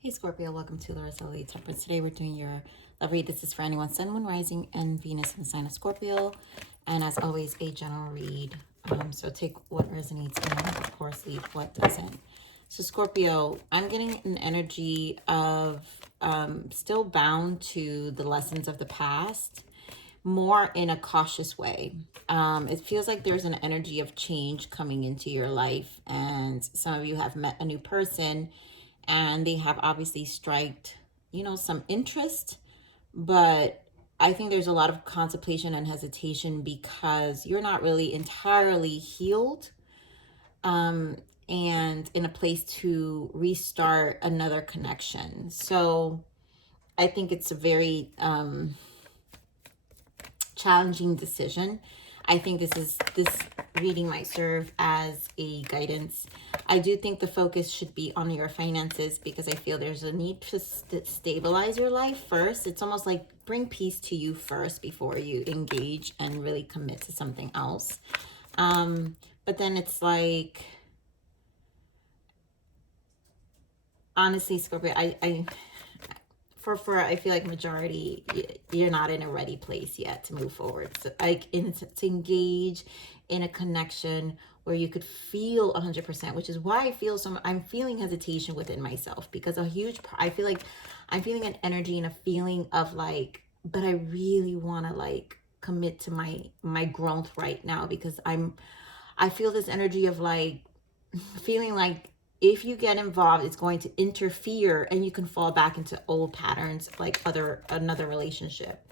Hey Scorpio, welcome to Untitled Chapter. Today we're doing your love read. This is for anyone, Sun, Moon, Rising, and Venus in the sign of Scorpio. And as always, a general read. So take what resonates and of course leave what doesn't. So Scorpio, I'm getting an energy of still bound to the lessons of the past, more in a cautious way. It feels like there's an energy of change coming into your life, and some of you have met a new person and they have obviously striked, some interest, but I think there's a lot of contemplation and hesitation because you're not really entirely healed, and in a place to restart another connection. So I think it's a very challenging decision. I think this reading might serve as a guidance. I do think the focus should be on your finances because I feel there's a need to stabilize your life first. It's almost like bring peace to you first before you engage and really commit to something else. But then it's like, honestly, Scorpio, I feel like majority, you're not in a ready place yet to move forward. So like to engage in a connection where you could feel 100%, which is why I feel I'm feeling hesitation within myself, because I feel like I'm feeling an energy and a feeling of like, but I really want to like commit to my growth right now, because I feel this energy of like feeling like if you get involved, it's going to interfere and you can fall back into old patterns like another relationship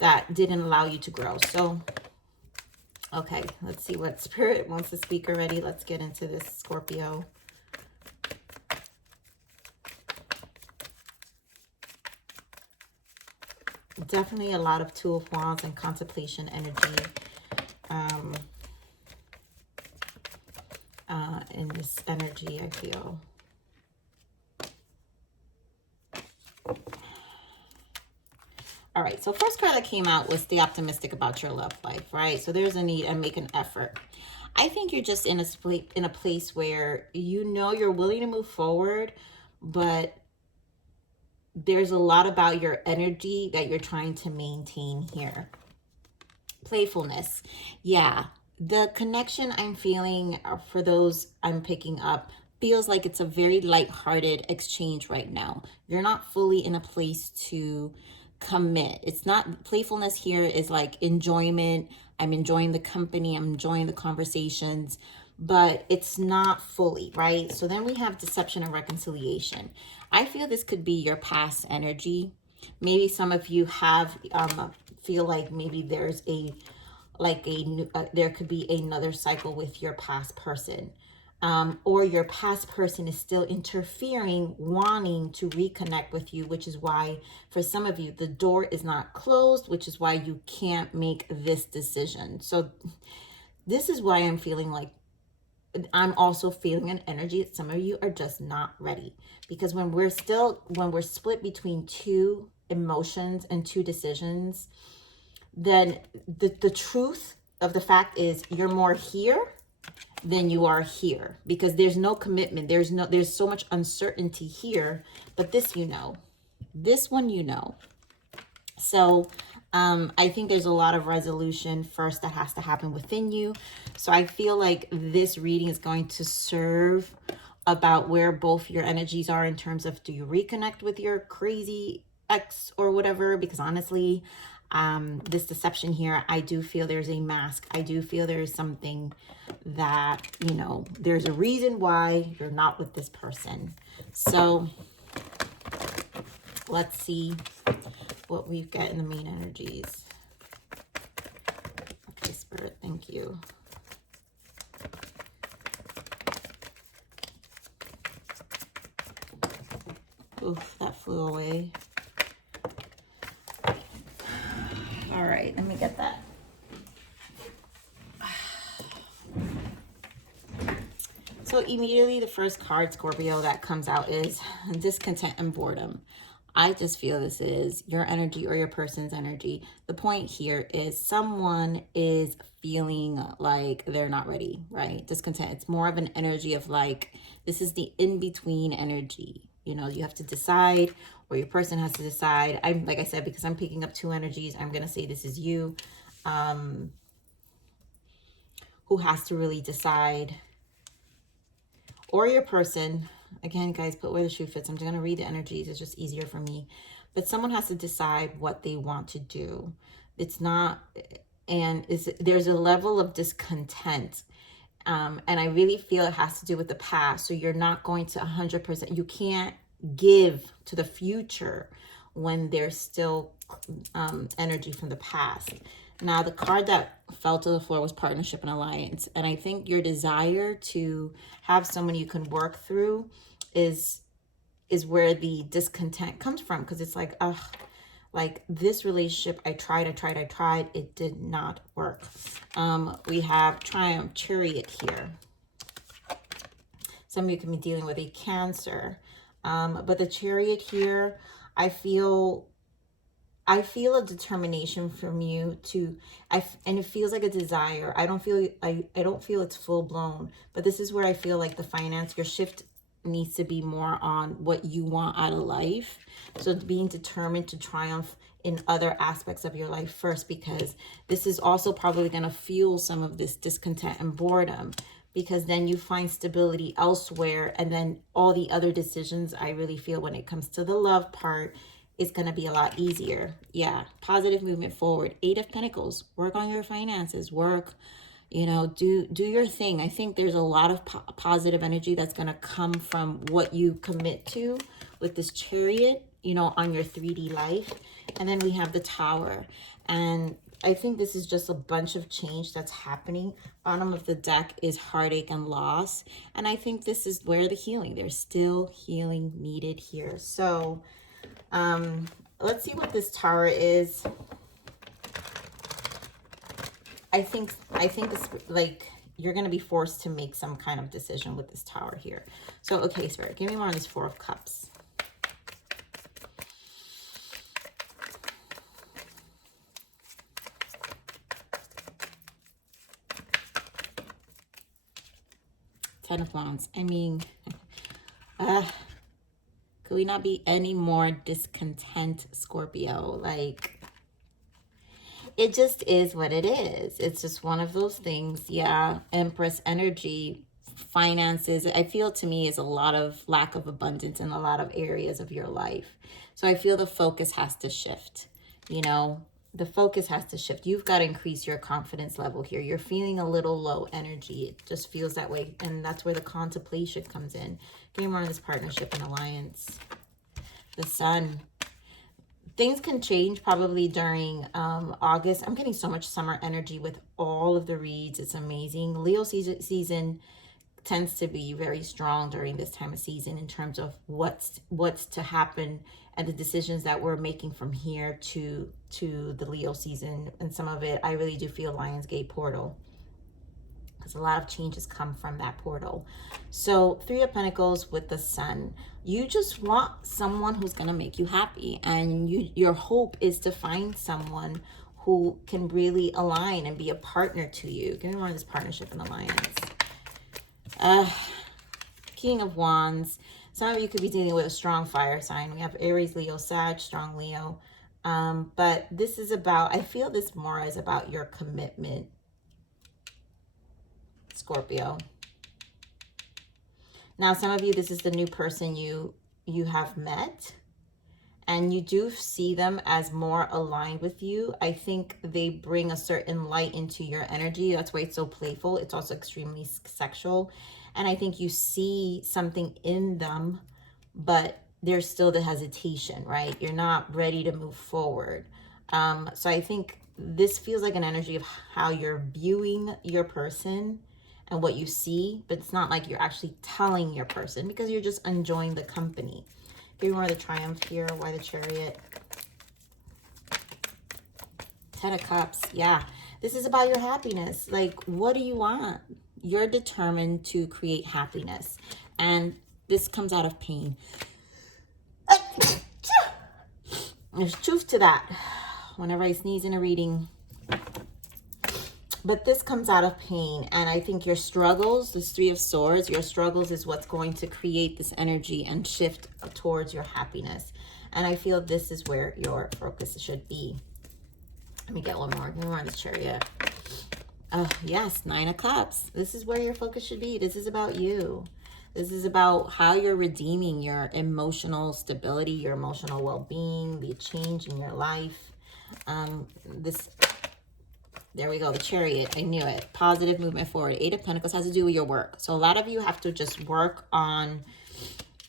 that didn't allow you to grow. So, okay, let's see what Spirit wants to speak already. Let's get into this, Scorpio. Definitely a lot of Two of Wands and contemplation energy. In this energy, I feel. All right, so first card that came out was the optimistic about your love life, right? So there's a need and make an effort. I think you're just in a place where you're willing to move forward, but there's a lot about your energy that you're trying to maintain here. Playfulness. Yeah, the connection I'm feeling for those I'm picking up feels like it's a very lighthearted exchange right now. You're not fully in a place to commit. It's not, playfulness here is like enjoyment. I'm enjoying the company, I'm enjoying the conversations, but it's not fully, right? So then we have deception and reconciliation. I feel this could be your past energy. Maybe some of you have feel like maybe there's there could be another cycle with your past person, or your past person is still interfering, wanting to reconnect with you, which is why for some of you the door is not closed, which is why you can't make this decision. So this is why I'm feeling like I'm also feeling an energy that some of you are just not ready, because when we're split between two emotions and two decisions, then the truth of the fact is you're more here than you are here, because there's no commitment. There's so much uncertainty here, but this one. So I think there's a lot of resolution first that has to happen within you. So I feel like this reading is going to serve about where both your energies are in terms of, do you reconnect with your crazy ex or whatever? Because honestly, this deception here, I do feel there's a mask. I do feel there's something that, there's a reason why you're not with this person. So let's see what we've got in the main energies. Okay, Spirit, thank you. Oof, that flew away. All right, let me get that. So immediately the first card, Scorpio, that comes out is discontent and boredom. I just feel this is your energy or your person's energy. The point here is someone is feeling like they're not ready, right? Discontent. It's more of an energy of like, this is the in-between energy. You know, you have to decide, or your person has to decide. I'm, like I said, because I'm picking up 2 energies, I'm going to say this is you, who has to really decide, or your person. Again, guys, put where the shoe fits. I'm going to read the energies. It's just easier for me. But someone has to decide what they want to do. It's not, and there's a level of discontent. And I really feel it has to do with the past. So you're not going to 100%. You can't give to the future when there's still energy from the past. Now, the card that fell to the floor was partnership and alliance. And I think your desire to have someone you can work through is where the discontent comes from. Because it's like, ugh, like this relationship, I tried, it did not work. We have Triumph, Chariot here. Some of you can be dealing with a Cancer. But the Chariot here, I feel a determination from you to, and it feels like a desire. I don't feel it's full blown, but this is where I feel like the finance, your shift needs to be more on what you want out of life. So being determined to triumph in other aspects of your life first, because this is also probably going to fuel some of this discontent and boredom, because then you find stability elsewhere. And then all the other decisions, I really feel when it comes to the love part, it's going to be a lot easier. Yeah. Positive movement forward. 8 of Pentacles. Work on your finances. Work, you know, do your thing. I think there's a lot of positive energy that's going to come from what you commit to with this Chariot, you know, on your 3D life. And then we have the Tower. And I think this is just a bunch of change that's happening. Bottom of the deck is heartache and loss. And I think this is where the healing, there's still healing needed here. So let's see what this Tower is. I think it's like you're going to be forced to make some kind of decision with this Tower here. So, okay, Spirit, give me more on this 4 of Cups. Ten of Wands. I mean, could we not be any more discontent, Scorpio? Like, it just is what it is. It's just one of those things. Yeah. Empress energy, finances, I feel to me is a lot of lack of abundance in a lot of areas of your life. So I feel the focus has to shift, you know, the focus has to shift. You've got to increase your confidence level here. You're feeling a little low energy. It just feels that way. And that's where the contemplation comes in. Give me more on this partnership and alliance. The Sun. Things can change probably during August. I'm getting so much summer energy with all of the reads. It's amazing. Leo season tends to be very strong during this time of season in terms of what's to happen and the decisions that we're making from here to the Leo season. And some of it, I really do feel Lionsgate portal, because a lot of changes come from that portal. So 3 of Pentacles with the Sun. You just want someone who's going to make you happy. And your hope is to find someone who can really align and be a partner to you. Give me more of this partnership and alliance. King of Wands. Some of you could be dealing with a strong fire sign. We have Aries, Leo, Sag, strong Leo. But this is about, I feel this more as about your commitment, Scorpio. Now, some of you, this is the new person you have met, and you do see them as more aligned with you. I think they bring a certain light into your energy. That's why it's so playful. It's also extremely sexual. And I think you see something in them, but there's still the hesitation, right? You're not ready to move forward. So I think this feels like an energy of how you're viewing your person and what you see, but it's not like you're actually telling your person, because you're just enjoying the company. Give me more of the Triumph here. Why the Chariot? 10 of Cups. Yeah, this is about your happiness. Like, what do you want? You're determined to create happiness, and this comes out of pain. There's truth to that. Whenever I sneeze in a reading, But this comes out of pain. And I think your struggles, this Three of Swords, your struggles is what's going to create this energy and shift towards your happiness. And I feel this is where your focus should be. Let me get one more. Give me more on this Chariot. Oh, yes, Nine of Cups. This is where your focus should be. This is about you. This is about how you're redeeming your emotional stability, your emotional well-being, the change in your life. There we go, the Chariot. I knew it. Positive movement forward. Eight of Pentacles has to do with your work. So a lot of you have to just work on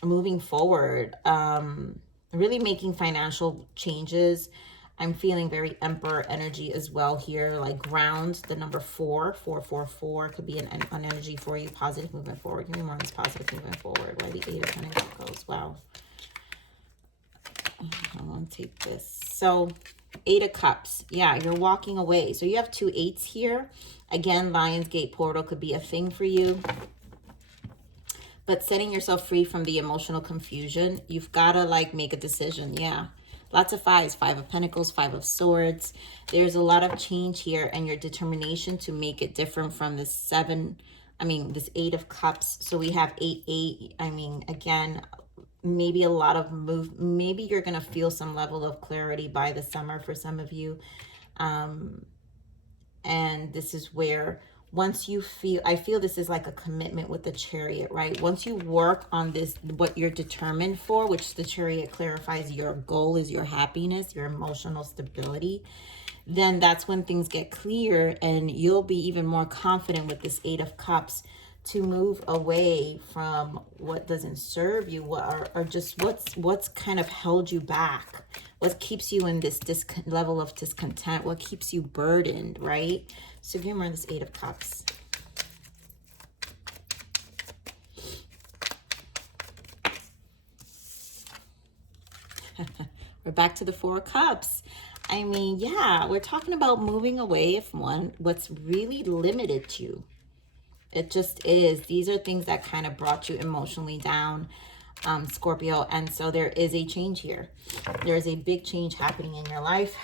moving forward, really making financial changes. I'm feeling very Emperor energy as well here, like ground, the number 4 could be an energy for you. Positive movement forward. Give me more on this positive movement forward. Why the Eight of Pentacles? Wow. I want to take this. So Eight of Cups. Yeah, you're walking away. So you have 2 8s here. Again, Lionsgate portal could be a thing for you. But setting yourself free from the emotional confusion, you've got to like make a decision. Yeah. Lots of 5s. 5 of Pentacles, 5 of Swords. There's a lot of change here, and your determination to make it different from this this 8 of Cups. So we have 8, 8. I mean, again, maybe a lot of maybe you're going to feel some level of clarity by the summer for some of you. And this is where once you I feel this is like a commitment with the Chariot, right? Once you work on this, what you're determined for, which the Chariot clarifies your goal is your happiness, your emotional stability, then that's when things get clear and you'll be even more confident with this 8 of Cups to move away from what doesn't serve you, what are just what's kind of held you back, what keeps you in this level of discontent, what keeps you burdened, right? So give me more this 8 of Cups. We're back to the 4 of Cups. I mean, yeah, we're talking about moving away from what's really limited you. It just is. These are things that kind of brought you emotionally down, Scorpio. And so there is a change here. There is a big change happening in your life.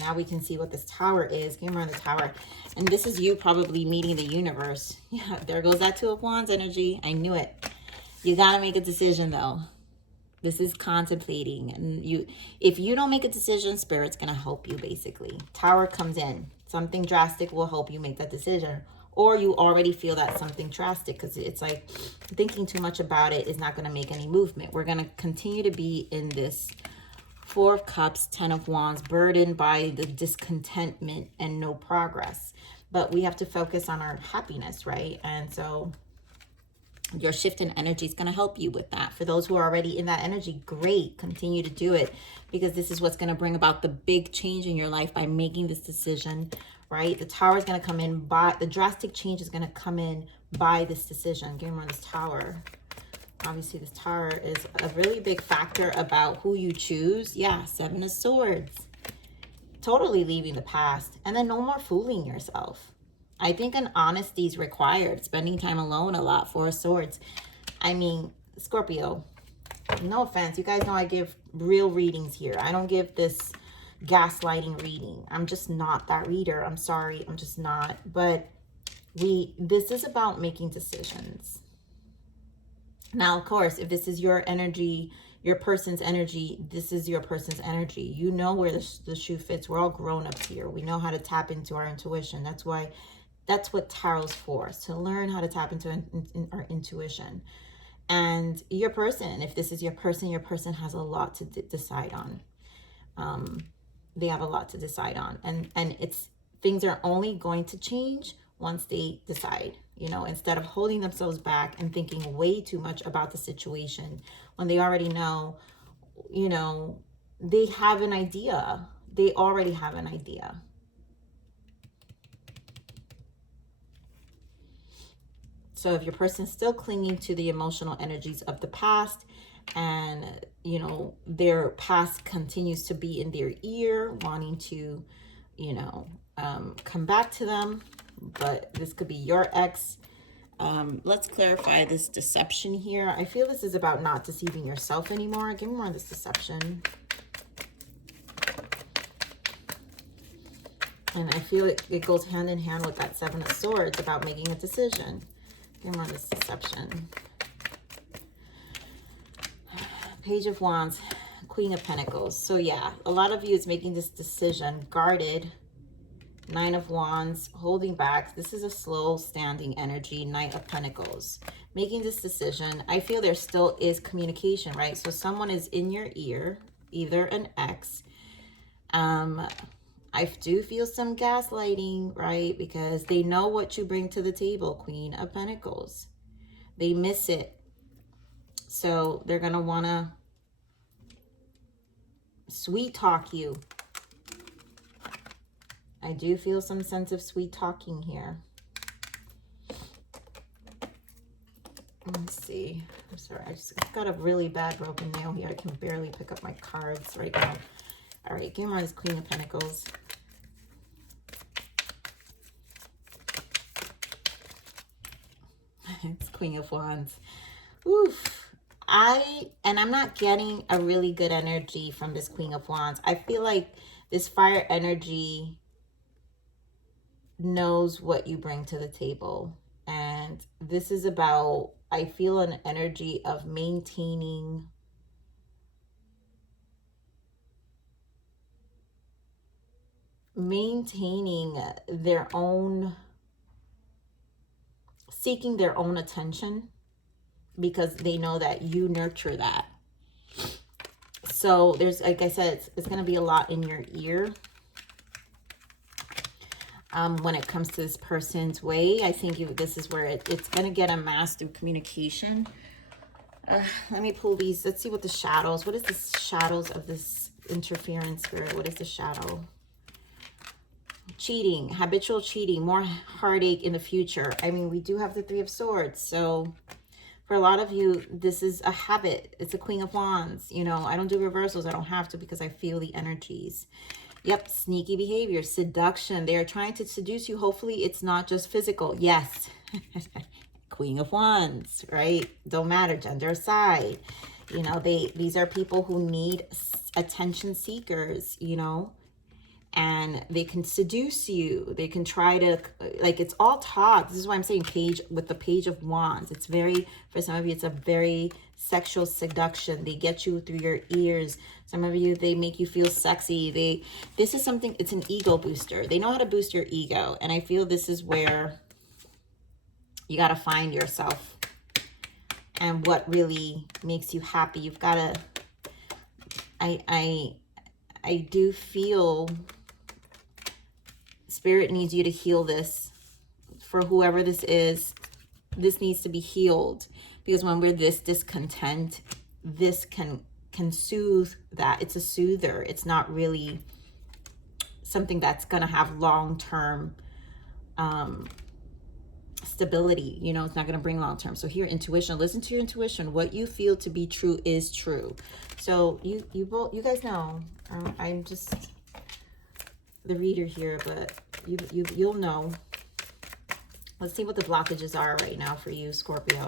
Now we can see what this Tower is. Give me more on the Tower. And this is you probably meeting the universe. Yeah, there goes that 2 of Wands energy. I knew it. You got to make a decision, though. This is contemplating. And if you don't make a decision, Spirit's going to help you, basically. Tower comes in. Something drastic will help you make that decision. Or you already feel that something drastic, because it's like thinking too much about it is not going to make any movement. We're going to continue to be in this 4 of Cups, 10 of Wands, burdened by the discontentment and no progress. But we have to focus on our happiness, right? And so your shift in energy is going to help you with that. For those who are already in that energy, great. Continue to do it, because this is what's going to bring about the big change in your life by making this decision, right? The Tower is going to come in by, the drastic change is going to come in by this decision. Give me more of this Tower. Obviously, this Tower is a really big factor about who you choose. Yeah, 7 of Swords. Totally leaving the past. And then no more fooling yourself. I think an honesty is required. Spending time alone a lot. 4 of Swords. I mean, Scorpio, no offense. You guys know I give real readings here. I don't give this gaslighting reading. I'm just not that reader. I'm sorry. I'm just not. But this is about making decisions. Now, of course, if this is your energy, your person's energy, this is your person's energy. You know where the shoe fits. We're all grown-ups here. We know how to tap into our intuition. That's what tarot's for, to learn how to tap into our intuition. And your person, if this is your person has a lot to decide on. They have a lot to decide on. And things are only going to change once they decide, you know, instead of holding themselves back and thinking way too much about the situation when they already know, you know, they have an idea. They already have an idea. So if your person's still clinging to the emotional energies of the past, and, you know, their past continues to be in their ear, wanting to, you know, come back to them, but this could be your ex. Let's clarify this deception here. I feel this is about not deceiving yourself anymore. Give me more on this deception. And I feel it goes hand in hand with that Seven of Swords about making a decision. Give me this deception. Page of Wands, Queen of Pentacles. So yeah, a lot of you is making this decision, guarded. Nine of Wands, holding back. This is a slow standing energy. Knight of Pentacles. Making this decision. I feel there still is communication, right? So someone is in your ear, either an ex. I do feel some gaslighting, right? Because they know what you bring to the table, Queen of Pentacles. They miss it. So they're going to want to sweet talk you. I do feel some sense of sweet talking here. Let's see. I'm sorry. I've got a really bad broken nail here. I can barely pick up my cards right now. All right. Give me this Queen of Pentacles. It's Queen of Wands. Oof. I'm not getting a really good energy from this Queen of Wands. I feel like this fire energy knows what you bring to the table. And this is about, I feel an energy of maintaining their own, seeking their own attention, because they know that you nurture that. So there's, like I said, it's going to be a lot in your ear when it comes to this person's way. I think this is where it's going to get amassed through communication. Let me pull these. Let's see what the shadows, what is the shadows of this interference spirit? What is the shadow? Cheating, habitual cheating, more heartache in the future. I mean, we do have the Three of Swords. So for a lot of you, this is a habit. It's a Queen of Wands. You know, I don't do reversals. I don't have to because I feel the energies. Yep, sneaky behavior, seduction. They are trying to seduce you. Hopefully it's not just physical. Yes. Queen of Wands, right? Don't matter, gender aside. You know, these are people who need attention seekers, you know, and they can seduce you. They can try to, like, it's all talk. This is why I'm saying with the Page of Wands. It's very, for some of you, it's a very sexual seduction. They get you through your ears. Some of you, they make you feel sexy. This is something, it's an ego booster. They know how to boost your ego. And I feel this is where you got to find yourself and what really makes you happy. You've got to, I do feel Spirit needs you to heal this. For whoever this is, this needs to be healed. Because when we're this discontent, this can soothe that. It's a soother. It's not really something that's going to have long-term stability. You know, it's not going to bring long-term. So here, intuition. Listen to your intuition. What you feel to be true is true. So you guys know, I'm just the reader here, but you'll know. Let's see what the blockages are right now for you, Scorpio.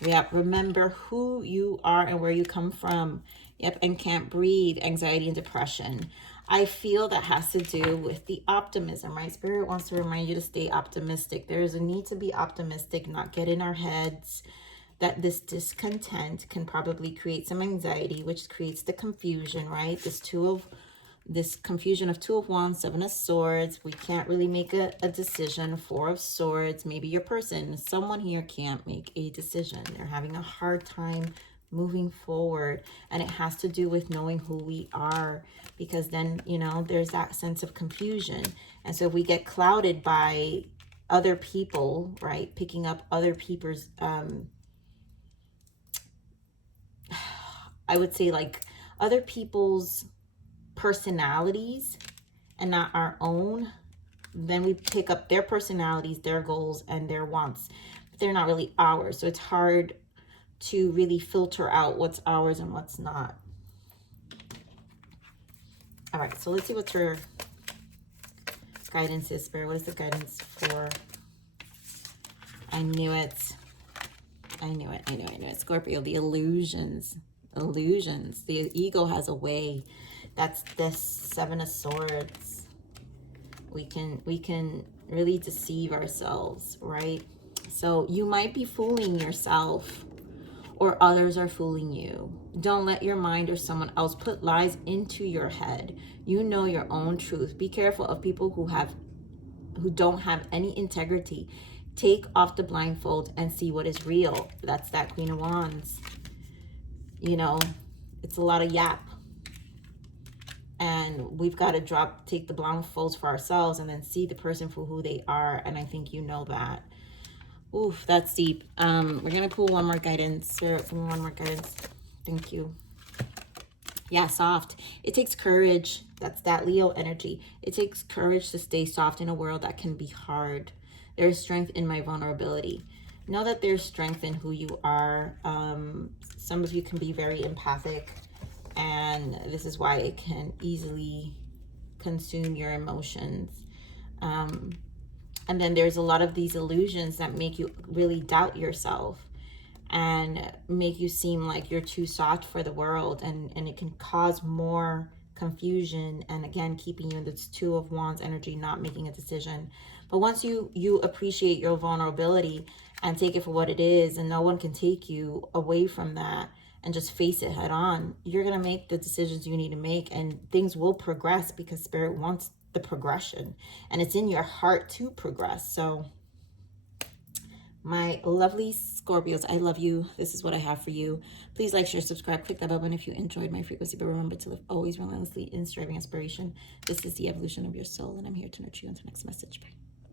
Yep, remember who you are and where you come from. Yep, and can't breathe, anxiety and depression. I feel that has to do with the optimism, right? Spirit wants to remind you to stay optimistic. There is a need to be optimistic, not get in our heads that this discontent can probably create some anxiety, which creates the confusion, right? This confusion of Two of Wands, Seven of Swords. We can't really make a decision. Four of Swords. Maybe your person, someone here can't make a decision. They're having a hard time moving forward. And it has to do with knowing who we are. Because then, you know, there's that sense of confusion. And so if we get clouded by other people, right? Picking up other people's, I would say like other people's personalities and not our own, then we pick up their personalities, their goals, and their wants. But they're not really ours. So it's hard to really filter out what's ours and what's not. All right, so let's see what your guidance is, Spirit. What is the guidance for? I knew it. I knew it. Scorpio, the illusions. The ego has a way. That's this Seven of Swords. We can really deceive ourselves, right? So you might be fooling yourself, or others are fooling you. Don't let your mind or someone else put lies into your head. You know your own truth. Be careful of people who don't have any integrity. Take off the blindfold and see what is real. That's that Queen of Wands. You know, it's a lot of yap. And we've got to take the blindfolds for ourselves and then see the person for who they are. And I think you know that. Oof, that's deep. We're going to pull one more guidance. Spirit, give me one more guidance. Thank you. Yeah, soft. It takes courage. That's that Leo energy. It takes courage to stay soft in a world that can be hard. There is strength in my vulnerability. Know that there's strength in who you are. Some of you can be very empathic, and this is why it can easily consume your emotions. And then there's a lot of these illusions that make you really doubt yourself and make you seem like you're too soft for the world, and it can cause more confusion, and again keeping you in this Two of Wands energy, not making a decision. But once you appreciate your vulnerability and take it for what it is, and no one can take you away from that, and just face it head on, you're going to make the decisions you need to make, and things will progress because Spirit wants the progression, and it's in your heart to progress. So my lovely Scorpios, I love you. This is what I have for you. Please like, share, subscribe, click that bell button if you enjoyed my frequency, but remember to live always relentlessly in striving inspiration. This is the evolution of your soul, and I'm here to nurture you into the next message. Bye.